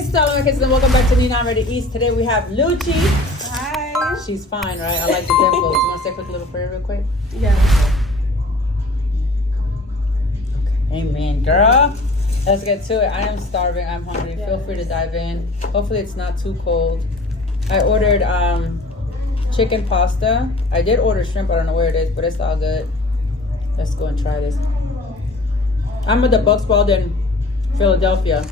Kisses all my kisses and welcome back to Nina Unrated East. Today we have Lucci. Hi. She's fine, right? I like the dimples. You want to say a quick little prayer real quick? Yeah. Okay. Amen, girl. Let's get to it. I am starving. I'm hungry. Yes. Feel free to dive in. Hopefully it's not too cold. I ordered chicken pasta. I did order shrimp. I don't know where it is, but it's all good. Let's go and try this. I'm at the Bucksbald in Philadelphia.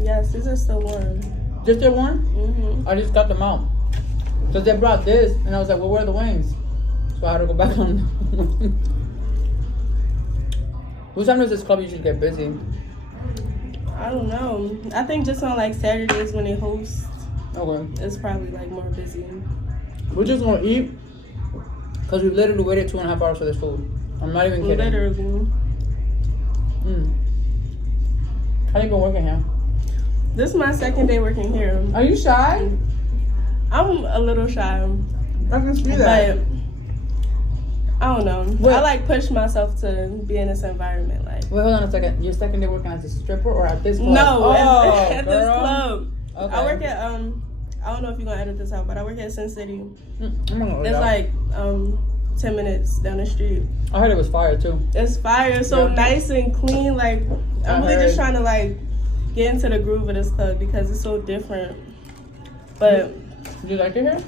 Yes, these are still warm. Just the one? I just got them out. So they brought this, and I was like, well, where are the wings? So I had to go back on. What time does this club usually get busy? I don't know. I think just on like Saturdays when they host, Okay. it's probably like more busy. We're just going to eat because we literally waited 2.5 hours for this food. I'm not even kidding. Literally. How you been working here? This is my second day working here. Are you shy? I'm a little shy. I can see that. But I don't know. Wait. I like push myself to be in this environment. Like, Wait, hold on a second. Your second day working as a stripper or at this club? no, Oh, at girl. this club. Okay. I work at I don't know if you're gonna edit this out, but I work at Sin City. I'm gonna It's like 10 minutes down the street. I heard it was fire too. It's fire, so Yeah. nice and clean. Like, I'm really just trying to like get into the groove of this club because it's so different. But Do you like it here?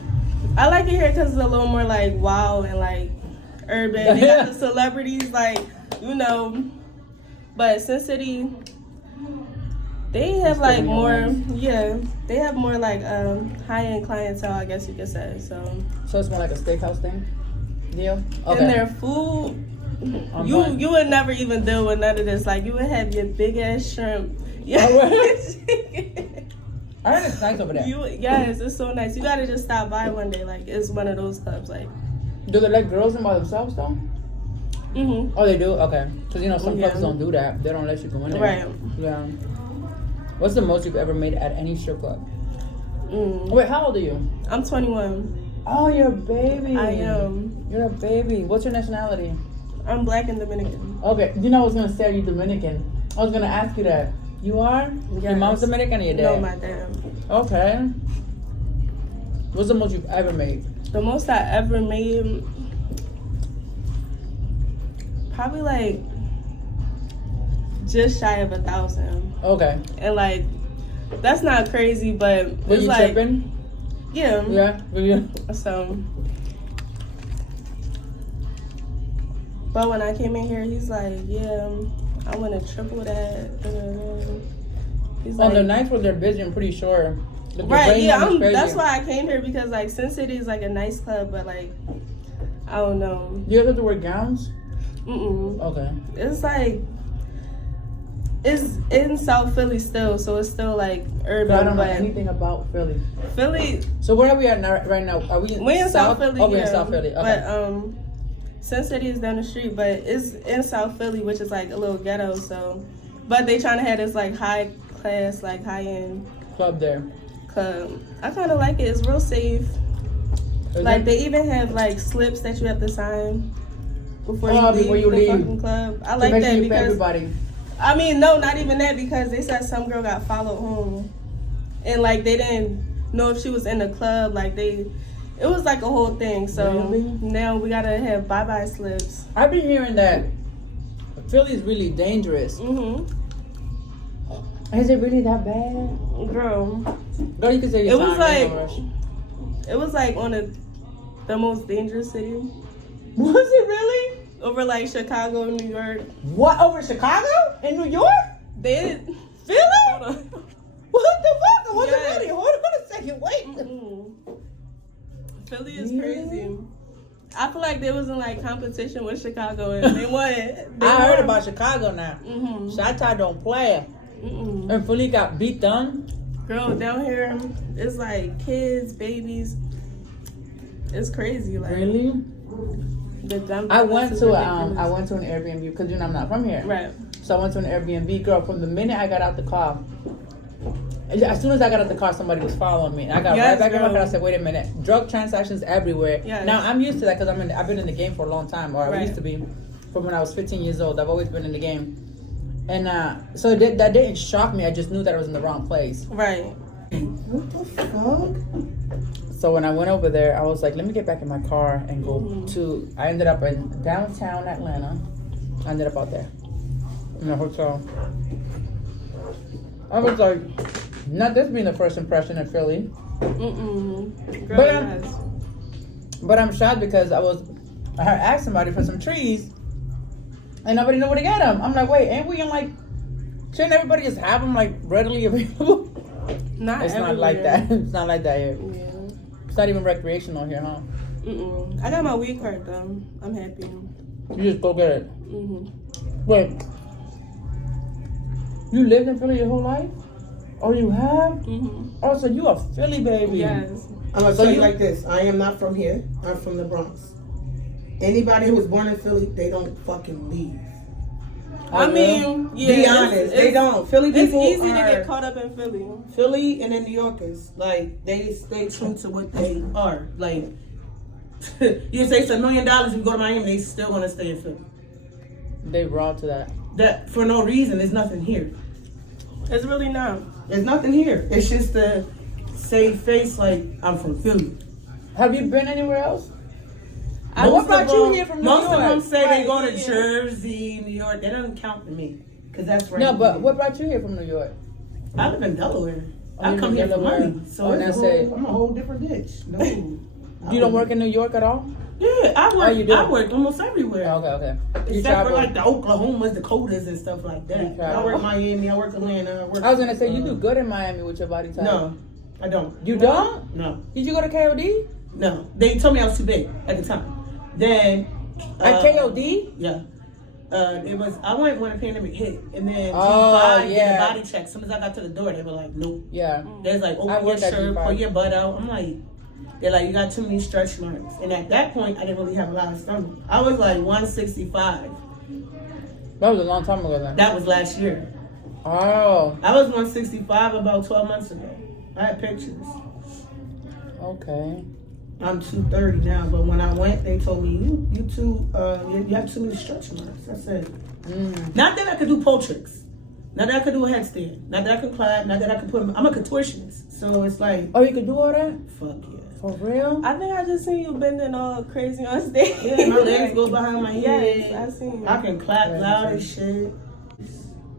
I like it here because it's a little more like wild and like urban. They got the celebrities, like, you know. But Sin City, they have like more, they have more like high-end clientele, I guess you could say. So it's more like a steakhouse thing? Deal? Okay. and their food, you would never even deal with none of this. Like, you would have your big ass shrimp. Yeah. I heard it's nice over there. Yes, it's so nice. You gotta just stop by one day. Like, it's one of those clubs. Like, Do they let girls in by themselves though? Oh, they do? Okay. Because, you know, some clubs don't do that. They don't let you go in there. Right. Yeah. What's the most you've ever made at any strip club? Wait, how old are you? I'm 21. Oh, you're a baby. I am. You're a baby. What's your nationality? I'm Black and Dominican. Okay. You know I was going to say, are you Dominican? I was going to ask you that. You are? Yes. Your mom's Dominican or your dad? No, my dad. Okay. What's the most you've ever made? The most I ever made, probably like just shy of 1,000. Okay. And like, that's not crazy, but Were it's you like, tripping? yeah. Yeah? Were you? So, but when I came in here, he's like, yeah, I want to triple that. He's On like, the nights where they're busy, I'm pretty sure. right, yeah, that's why I came here, because like Sin City is like a nice club, but like, I don't know. You guys have to wear gowns? Okay. It's like, it's in South Philly still, so it's still like urban. But I don't know but anything about Philly. Philly. So where are we at now, right now? Are we in We're in South Philly. Oh, we're in South Philly. Okay. But Sin City is down the street, but it's in South Philly, which is like a little ghetto. So, but they trying to have this like high class, like high end Club there. club. I kind of like it. It's real safe. Like they even have like slips that you have to sign before you leave the fucking club. I like that because everybody. I mean, no, not even that, because they said some girl got followed home, and like they didn't know if she was in the club. Like it was like a whole thing. So now we gotta have bye slips. I've been hearing that Philly's really dangerous. Is it really that bad? Girl, you can say it was like on the most dangerous city. Was it really? Over like Chicago and New York. What, over Chicago? In New York? They Philly? Hold on. What the fuck? I wasn't Yes. ready. Hold on a second. Wait. Philly is crazy. I feel like they was in like competition with Chicago and they won. I heard about Chicago now. Chi-Town don't play. And Philly got beat down. Girl, down here, it's like kids, babies. It's crazy. Like, Really? I went to an Airbnb because you know I'm not from here. Right. So I went to an Airbnb. Girl, from the minute I got out the car, as soon as I got out the car, somebody was following me. And I got right back in my car. I said, wait a minute. Drug transactions everywhere. Yes. Now, I'm used to that because I've been in the game for a long time. Or I used to be from when I was 15 years old. I've always been in the game. And so that didn't shock me. I just knew that I was in the wrong place. Right. What the fuck? So when I went over there, I was like, let me get back in my car and go to. I ended up in downtown Atlanta. I ended up out there in a hotel. I was like, not this being the first impression in Philly. Girl, But I'm shocked because I had asked somebody for some trees, and nobody knew where to get them. I'm like, wait, ain't we in like? Shouldn't everybody just have them like readily available? It's not like that. It's not like that here. Yeah. It's not even recreational here, huh? I got my weed card though. I'm happy. You just go get it. Wait, you lived in Philly your whole life? Oh, you have? Oh, so you a Philly baby? Yes. I'm gonna tell you like this. I am not from here. I'm from the Bronx. Anybody who was born in Philly, they don't fucking leave. I mean, yeah. Be honest, they don't. Philly people It's easy to get caught up in Philly. Philly and then New Yorkers, like they stay true to what they are. Like you say it's $1 million, you go to Miami, they still want to stay in Philly. They raw to that. That for no reason. There's nothing here. It's really not. There's nothing here. It's just to save face. Like I'm from Philly. Have you been anywhere else? What brought you here from New Most York? of them say they go to Yeah. Jersey, New York. That doesn't count to me because that's right. No, but what brought you here from New York? I live in Delaware. Oh, I you come live here in for Delaware. money. So Oh, it's that's a whole, it. I'm a whole different bitch. No. You don't work in New York at all? Yeah, I work. you do? I work almost everywhere. Okay. You Except for travel. like the Oklahomas, Dakotas, and stuff like that. You travel. I work Miami. I work Atlanta. I was gonna say you do good in Miami with your body type. No, I don't. You don't? No, Did you go to KOD? no. They told me I was too big at the time. Then At KOD? yeah. It was I went when the pandemic hit, and then Oh, G5 did yeah. the body check. As soon as I got to the door, they were like, "Nope." Yeah. There's like I open your worked at shirt, G5. pull your butt out. I'm like, they're like, you got too many stretch marks. And at that point, I didn't really have a lot of stomach. I was like 165. That was a long time ago then. That was last year. Oh, I was 165 about 12 months ago. I had pictures. okay. I'm 230 now, but when I went, they told me you have too many stretch marks. I said, not that I could do pole tricks, not that I could do a headstand, not that I could clap, not that I could put. I'm a contortionist, so it's like, Oh, you could do all that? fuck yeah. For real? I think I just seen you bending all crazy on stage. Yeah, my legs go behind my head. Yes, I seen you. I can clap loud as shit.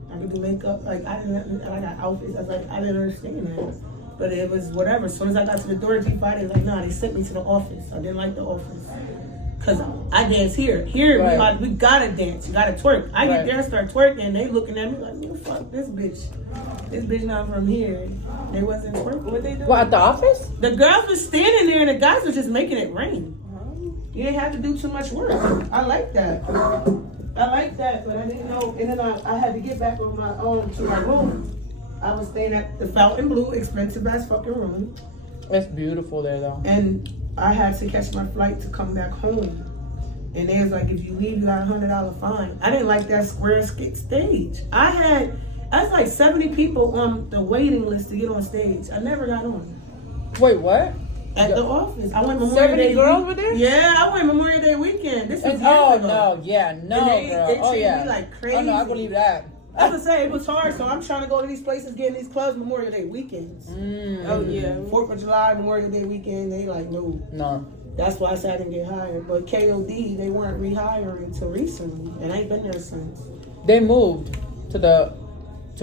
I can do makeup. Like I got outfits. I was like, I didn't understand that. But it was whatever. As soon as I got to the door, G5, they was like, nah, they sent me to the office. I didn't like the office. Cause I dance here. Here Right. we gotta dance. You gotta twerk. I Right. get there and start twerking, they looking at me like, you fuck this bitch. This bitch not from here. They wasn't twerking. What they do? What, at the office? The girls was standing there and the guys was just making it rain. You didn't have to do too much work. I like that. But I didn't know. And then I had to get back on my own to my room. I was staying at the Fountain Blue, expensive ass fucking room. It's beautiful there though. And I had to catch my flight to come back home. And they was like, if you leave, you got $100 fine. I didn't like that square stage. I was like 70 people on the waiting list to get on stage. I never got on. Wait, what? At the office. I went Memorial 70 Day girls were there? Yeah, I went Memorial Day weekend. This was And, years oh, ago. no, yeah, no, And they girl. treated Oh, yeah. me like crazy. Oh, no, I believe that. I was gonna say, it was hard, so I'm trying to go to these places, get in these clubs Memorial Day weekends. Oh yeah. 4th of July, Memorial Day weekend, they like, no. No. That's why I said I didn't get hired. But KOD, they weren't rehiring until recently, and I ain't been there since. They moved to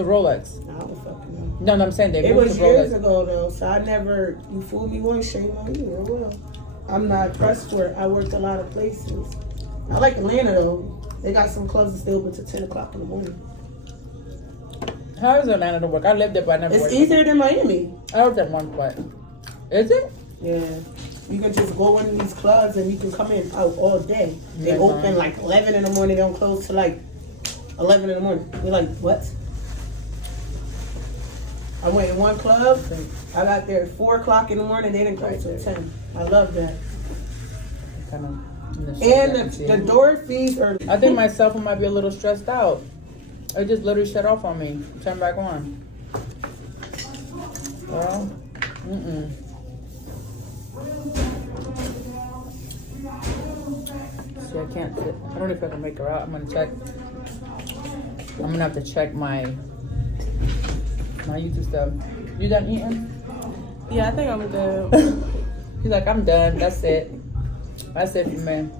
Rolex. I don't fucking know. No, I'm saying they It moved was to years Rolex. ago, though, so I never, you fooled me once, shame on you, oh well. I'm not pressed for it. I worked a lot of places. I like Atlanta, though. They got some clubs that stay open till 10 o'clock in the morning. How is Atlanta to work? I lived there, but I never It's worked. easier than Miami. I worked at one spot. Is it? Yeah. You can just go in these clubs and you can come in out all day. They Yeah, open fine. like 11 in the morning, they don't close till like 11 in the morning. You're like, what? I went in one club, I got there at 4 o'clock in the morning, they didn't close till 10. I love that. Kind of. And the door fees are... I think my cell phone might be a little stressed out. It just literally shut off on me. Turn back on. Well, See, I can't sit. I don't know if I can make her out. I'm gonna check. I'm gonna have to check my YouTube stuff. You done eating? Yeah, I think I'm good. He's like, I'm done. That's it. That's it for me.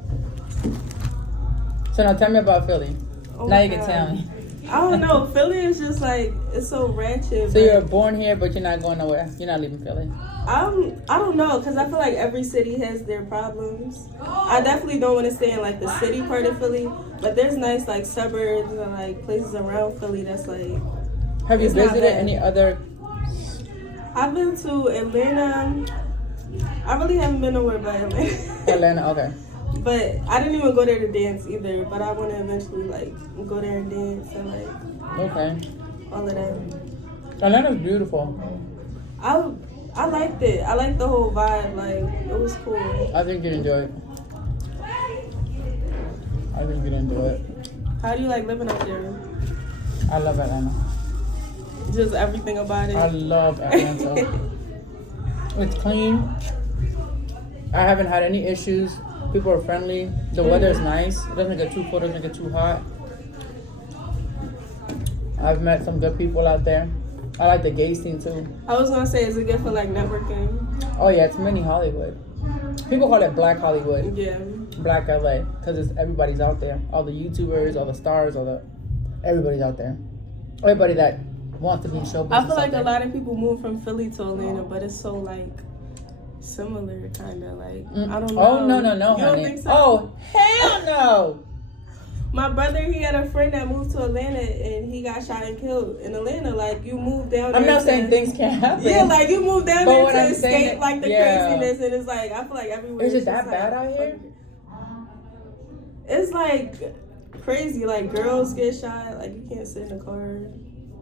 So now tell me about Philly. Oh Now my you can God. tell me. I don't know. Philly is just like, it's so ratchet. So you're born here, but you're not going nowhere. You're not leaving Philly. I don't know, because I feel like every city has their problems. I definitely don't want to stay in like the city part of Philly, but there's nice like suburbs and like places around Philly that's like. Have you It's not visited bad. any other? I've been to Atlanta. I really haven't been nowhere but Atlanta. Atlanta, okay. But I didn't even go there to dance either. But I want to eventually like go there and dance and like Okay. all of that. Atlanta's beautiful. I liked it. I liked the whole vibe. Like it was cool. I think you'd enjoy it. I think you'd enjoy it. How do you like living up there? I love Atlanta. Just everything about it. I love Atlanta. It's clean. I haven't had any issues. People are friendly. The weather is nice. It doesn't get too cold. It doesn't get too hot. I've met some good people out there. I like the gay scene too. I was gonna say, is it good for like networking? Oh yeah, it's mini Hollywood. People call it Black Hollywood, Yeah. Black LA, because everybody's out there. All the YouTubers, all the stars, everybody's out there. Everybody that wants to be in show business. I feel like out there. a lot of people move from Philly to Atlanta, but it's so like similar, kind of like I don't know. Oh no, You honey. don't think so? Oh hell no. My brother, he had a friend that moved to Atlanta and he got shot and killed in Atlanta. Like you moved down there. I'm not to- saying things can't happen. Yeah, like you moved down But there what to I'm saying escape like the yeah. craziness, and it's like I feel like everywhere. Is it's it that just, bad like, out here? It's like crazy. Like girls get shot. Like you can't sit in a car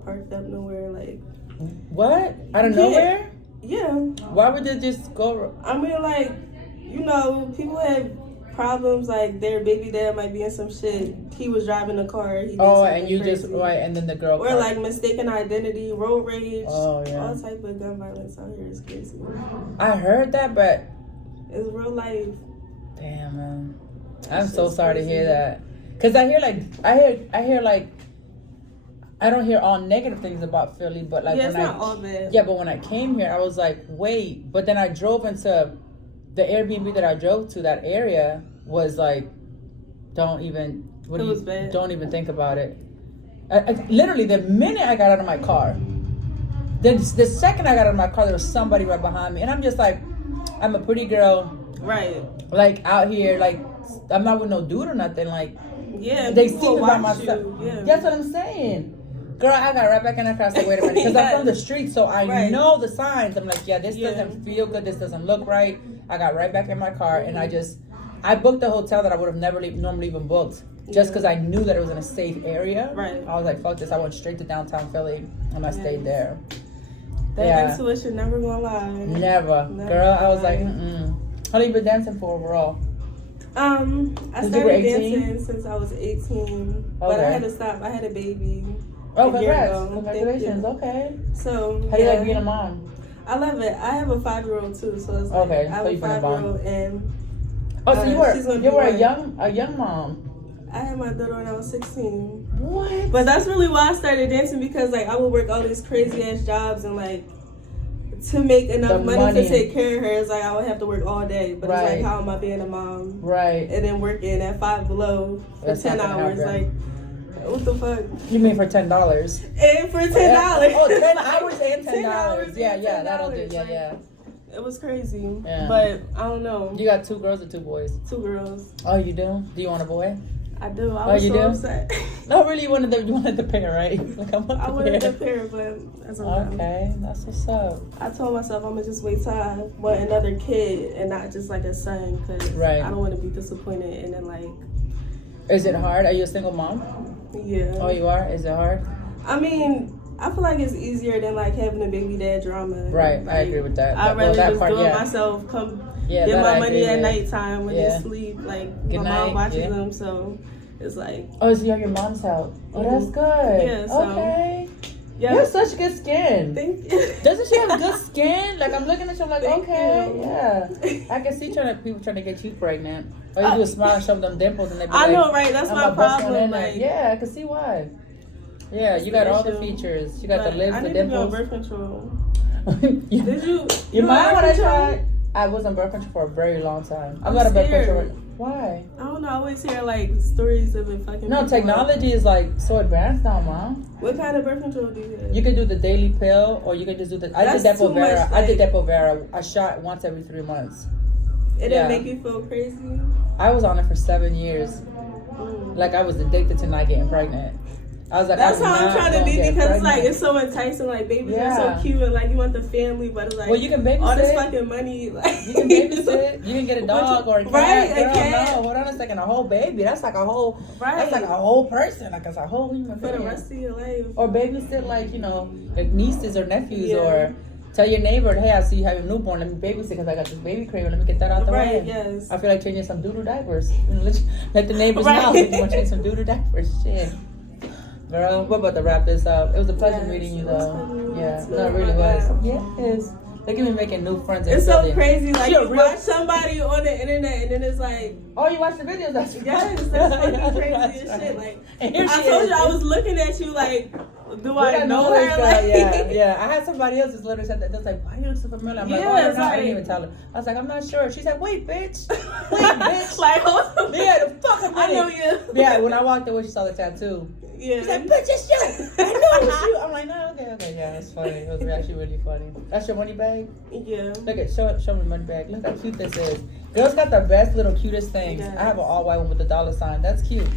parked up nowhere. Like What? Out of Yeah. nowhere? yeah. Why would they just go? I mean, like, you know, people have problems. Like, their baby dad might be in some shit. He was driving a car. He did Oh, something and you crazy. just right, and then the girl. Or like mistaken identity, road rage. Oh, yeah. All type of gun violence out here is crazy. I heard that, but It's real life. damn, man, I'm It's so just sorry to crazy. hear that. Cause I hear like, I don't hear all negative things about Philly, but like Yeah, when it's not all bad. yeah, but when I came here, I was like, wait. But then I drove into the Airbnb that I drove to. That area was like, don't even. It was bad. Don't even think about it. Literally, the minute I got out of my car, the second I got out of my car, there was somebody right behind me, and I'm just like, I'm a pretty girl, Right. like out here, like I'm not with no dude or nothing, like. Yeah. They people see me will by watch myself. you. Yeah. That's what I'm saying. Girl, I got right back in the car. I said, wait a minute. Because I'm from the street, so I Right. know the signs. I'm like, yeah, this Yeah. doesn't feel good. This doesn't look right. I got right back in my car, and I booked a hotel that I would have never normally even booked. Just because I knew that it was in a safe area. Right. I was like, fuck this. I went straight to downtown Philly, and I stayed there. That Yeah. intuition, never gonna lie. Never. Never Girl, I was lie. like, mm-mm. How long you been dancing for overall? I Since you were started 18? dancing since I was 18, but I Okay. had to stop. I had a baby. Oh, a year congrats. ago. Thank Congratulations. you. Okay. So How do you yeah, like being a mom? I love it. I have a 5-year-old too, so it's like Okay, I have so a you've been a mom. 5-year-old and Oh, so she's gonna you be were one. a young mom. I had my daughter when I was 16. What? But that's really why I started dancing, because like I would work all these crazy ass jobs and like to make enough The money money. to take care of her, it's like I would have to work all day. But it's Right. like, how am I being a mom? Right. And then working at Five Below for That's 10 not gonna hours. happen. Like, what the fuck? You mean for $10? And for $10. Oh, 10 hours and $10. 10 hours Yeah, and yeah, that'll do. $10. Yeah, Like, yeah. It was crazy. Yeah. But I don't know. You got 2 girls or 2 boys? 2 girls. Oh, you do? Do you want a boy? I do. I Oh, was you so do? upset. No, really, you wanted the pair, right? Like I want I the wanted pair. the pair, but that's okay. Okay, that's what's up. I told myself I'm gonna just wait till I want another kid and not just like a son, because Right. I don't want to be disappointed and then like, Is it hard? Are you a single mom? yeah. Oh, you are? Is it hard? I mean, I feel like it's easier than like having a baby dad drama. Right, I Like, agree with that. I'd Well, rather that just part, do it yeah. myself. Come Yeah, get that my I money agree at with. nighttime when Yeah. they sleep. Like Good my night, mom watches yeah. them, so it's like, Oh, so you have your mom's help. Oh, that's good. Yeah, so- Okay. yeah. You have such good skin. Thank you. Doesn't she have good skin? Like I'm looking at you, I'm like, Thank okay, you. yeah. I can see people trying to get you pregnant. Or you do a smile and show them dimples and they be I like, know, right? That's I'm my gonna bust one problem. in there. Like, Yeah, I can see why. Yeah, you got all the features. You got the lips, I the need to be on dimples. birth control. you, Did you? You on mind what I birth control? tried? I was on birth control for a very long time. I'm I'm not a birth scared. control. Why? I don't know. I always hear like stories of it fucking. No, people technology is like so advanced now, mom. up. What kind of birth control do you have? You can do the daily pill, or you can just do the. I did That's too Depo-Vera. much, I did like- Depo-Vera. I shot once every 3 months. It yeah. didn't make you feel crazy. I was on it for 7 years. Mm. Like I was addicted to not getting pregnant. I was like, That's I'm how I'm not trying to gonna be get because pregnant. like it's so enticing. Like babies Yeah. are so cute and like you want the family, but it's like Well, you can babysit. all this fucking money. Like You can babysit. You can get a dog or a cat. Right, a Girl, cat. no, hold on a second. A whole baby. That's like a whole. Right. That's like a whole person. Like it's a whole human for the being. rest of your life. Or babysit like like nieces or nephews Yeah. or tell your neighbor, hey, I see you have a newborn. Let me babysit because I got this baby craving. Let me get that out the way. Right. Yes. I feel like changing some doo-doo diapers. Let the neighbors Right. know. You want to change some doo-doo diapers. Shit. Girl, we're about to wrap this up. It was a pleasure Yes, meeting you it was though. fun meeting you Yeah, too. no, it Oh really my was. God. Yes. Look at me making new friends and It's so building. crazy. Like She a you real- watch somebody on the internet and then it's like, Oh, you watch the videos? That's right. yes, that's fucking crazy That's as right. shit. Like And here I she told is. you, I was looking at you like, do Would I know her? this girl? Like, Yeah. I had somebody else just literally said that. They was like, why you look so familiar? I'm like, Yeah, oh, I don't it's know. I didn't like- even tell her. I was like, I'm not sure. She's like, wait, bitch. Wait, bitch. like, hold on. Yeah, the fucking I know minute. you. Yeah, when I walked away, she saw the tattoo. Yeah. She's like, bitch, it's you. I know it's you. I'm like, no, okay. Yeah, it's funny. It was actually really funny. That's your money bag? Yeah. Look at, show me money bag. Look how cute this is. Girls got the best little cutest things. Yes. I have an all white one with the dollar sign. That's cute.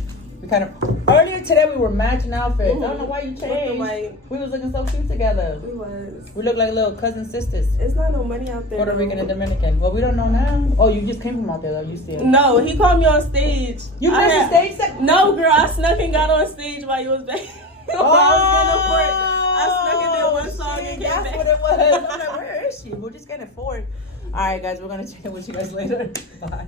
We kind of earlier today we were matching outfits. I don't know why you With the changed. white. We was looking so cute together. We was. We look like little cousin sisters. It's not no money out there. Puerto though. Rican and Dominican. Well, we don't know now. Oh, you just came from out there though. You see it. No, he called me on stage. You I missed the had- stage set? No, girl, I snuck and got on stage while you was back. While I was getting a fort. I snuck and did one song shit, and get that's back. what it was. I'm like, where is she? We're just getting a fort. All right, guys, we're gonna check in with you guys later. Bye.